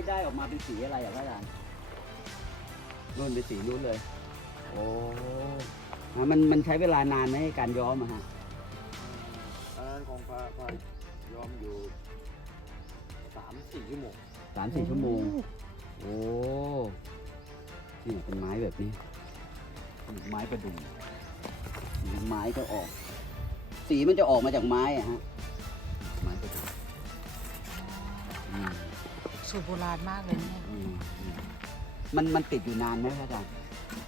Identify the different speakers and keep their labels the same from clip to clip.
Speaker 1: ได้ออกมาเป็นสีอะไรอ่ะพระอาจารย์นู่นเป็นสีนู้นเลยโอ้มันใช้เวลานานไหมในการย้อมอะฮะ
Speaker 2: อันนั้นของพระย้อมอยู่3-4 ชั่วโมง
Speaker 1: 3-4 ชั่วโมงโอ้นี่เป็นไม้แบบนี้ไม้ประดุ่มไม้ก็ออกสีมันจะออกมาจากไม้อะฮะไม้ประดุ่ม
Speaker 3: สูตรโบราณมากเลยเนี่ย
Speaker 1: มันติดอยู่นานไหมพระอาจารย์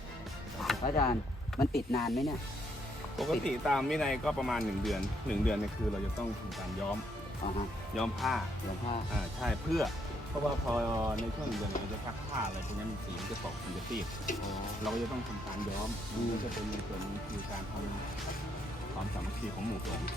Speaker 1: มันติดนานไหมเนี่ย
Speaker 2: ปกติตามวินัยก็ประมาณ1 เดือน1 เดือนเนี่ยคือเราจะต้องทำการย้อมผ้าใช่เพราะว่าพอในช่วง1 เดือนเราจะซักผ้าอะไรพวกนี้มันสีมันจะตกมันจะตีดเราก็จะต้องทำการย้อมมันจะเป็นในส่วนนี้คือการทำความสามัคคีของหมู่สงฆ์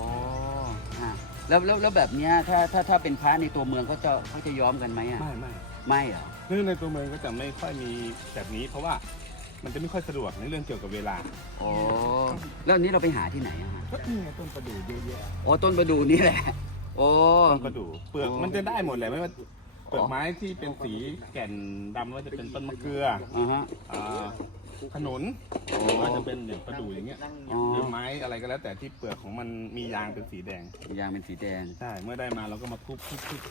Speaker 1: แล้วแบบนี้ถ้าเป็นพระในตัวเมืองเขาจะย้อมกันไหมอ่ะไม่เหรอ
Speaker 2: คือในตัวเมืองก็จะไม่ค่อยมีแบบนี้เพราะว่ามันจะไม่ค่อยสะดวกในเรื่องเกี่ยวกับเวลา
Speaker 1: แล้วนี้เราไปหาที่ไหนอะฮะ
Speaker 2: ก็นี่ไงต้นประดู่เยอะแยะ
Speaker 1: ต้นประดู่นี่แหละ
Speaker 2: ต้นประดู่เปลือกมันจะได้หมดเลยไม่ว่าเปลือกไม้ที่เป็นสีแก่นดำว่าจะเป็นต้นมะเขือขนุนว่าจะเป็นอย่างประดู่อย่างเงี้ยหรือไม้อะไรก็แล้วแต่ที่เปลือกของมันมียางเป็นสีแดงใช่เมื่อได้มาเราก็มาทุบ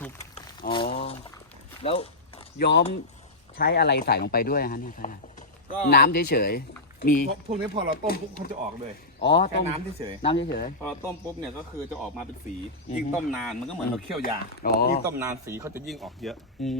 Speaker 1: แล้วย้อมใช้อะไรใส่ลงไปด้วยฮะเนี่ยครับน้ำเฉยๆมี
Speaker 2: พวกนี้พอเราต้มปุ๊บเขาจะออกเลยแค่น้ำเฉยพอเราต้มปุ๊บเนี่ยก็คือจะออกมาเป็นสียิ่งต้มนานมันก็เหมือนเราเคี่ยวยายิ่งต้มนานสีเขาจะยิ่งออกเยอะ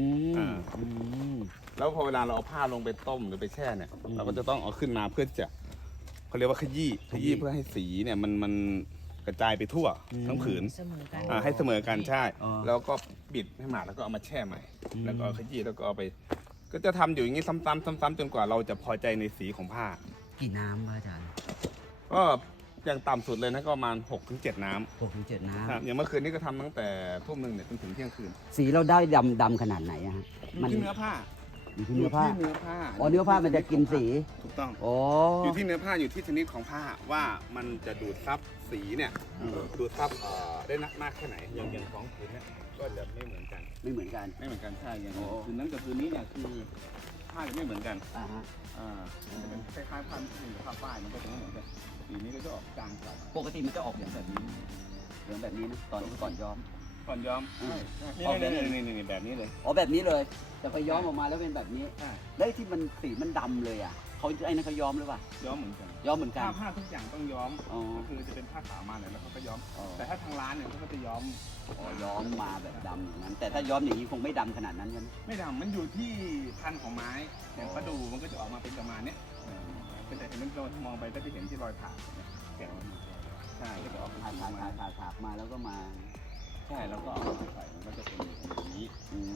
Speaker 2: แล้วพอเวลาเราเอาผ้าลงไปต้มหรือไปแช่เนี่ยเราก็จะต้องเอาขึ้นมาเพื่อจะเขาเรียกว่าขยี้เพื่อให้สีเนี่ยมันกระจายไปทั่วทั้งผืนให้เสมอกันใช่แล้วก็บิดให้หมาดแล้วก็เอามาแช่ใหม่แล้วก็ขยี้แล้วก็เอาไปก็จะทำอยู่อย่างนี้ซ้ำๆจนกว่าเราจะพอใจในสีของผ้า
Speaker 1: กี่น้ำอาจารย์
Speaker 2: ก็อย่างต่ำสุดเลยนะก็ประมาณ6-7 น้ำอย่างเมื่อคืนนี้ก็ทำตั้งแต่ทุ่มหนึ่งเนี่ยจนถึงเที่ยงคืน
Speaker 1: สีเราได้ดำขนาดไหนอะฮะ
Speaker 2: มันที่เนื้อผ้า
Speaker 1: เนื้อผ้าเนื้อผ้ามันจะกินสี
Speaker 2: ถูกต้องอยู่ที่เนื้อผ้าอยู่ที่ชนิดของผ้าว่ามันจะดูดซับสีเนี่ยดูดซับได้มากแค่ไหนอย่างของผืนเนี่ยก็จะไม่เหมือนกันใช่อย่างผืนนั้นกับผืนนี้เนี่ยคือผ้าจะไม่เหมือนกันมันจะเป็นคล้ายๆผ้าที่เป็นผ้าฝ้ายมันก็จะไม่เหมือนกันสีนี้ก็จะออกจางกว่า
Speaker 1: ปกติมันจะออกอย่างแบบนี้นะตอนก่อนย้อม
Speaker 2: ออกแบบนี้แบบนี้เลย
Speaker 1: แบบนี้เลยแต่พอย้อมออกมาแล้วเป็นแบบนี้แล้วที่มันสีมันดำเลยอ่ะเขาไอ้นั่นเขาย้อมหรือเปล่า
Speaker 2: ย้อมเหมือนกันผ้าทุกอย่างต้องย้อมก็คือจะเป็นผ้าขาวมาแล้วเขาก็ย้อมแต่ถ้าทางร้านเนี่ยเขาก็จะย้อม
Speaker 1: มาแบบดำอย่างนั้นแต่ถ้าย้อมอย่างนี้คงไม่ดำขนาดนั้นใช่ไหม
Speaker 2: ไม่ดำมันอยู่ที่พันธุ์ของไม้อย่างประดู่มันก็จะออกมาเป็นประมาณนี้เป็นแต่เห็นมันมองไปก็จะเห็นที่รอยถากแกะใช่ก็จะออก
Speaker 1: ถากมาแล้วก็มา
Speaker 2: ใช่แล้วก็เอามาใส่มันก็จะเป็นอย่างนี้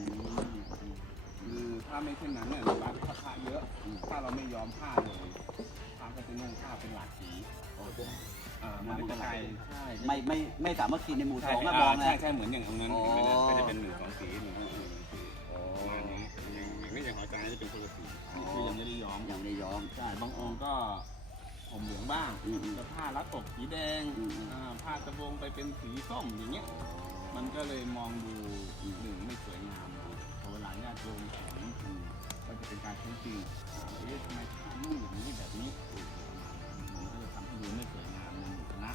Speaker 2: คือถ้าไม่เช่นนั้นเนี่ยร้านผ้าเยอะถ้าเราไม่ยอมผ้าเลยผ้าก็จะนุ่งผ้าเป็นหลากสีมันจะใช่
Speaker 1: ไม่สามารถกินในหมู่สองมอง
Speaker 2: ใช่เหมือนอย่างตรงนั้นก็จะเป็น1-2 สีประมาณนี้อย่างนี้อย่างหัวใจจะเป็นคนละสีคือยังไม่ได้ย้อมใช่บางองค์ก็ผมเหลืองบ้างแล้วผ้ารัดอกสีแดงผ้าตะบงไปเป็นสีส้มอย่างเงี้ยมันก็เลยมองดูไม่สวยงามพอเวลาญาติโยมสอนก็จะเป็นการใช้จริงทำไมผ้านุ่งอย่างนี้แบบนี้มันก็จะทำให้ดูไม่สวยงามในหมู่คณะ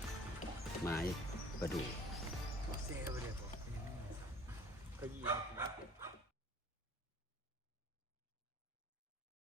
Speaker 1: ไม้ประดู่
Speaker 2: ก็ยี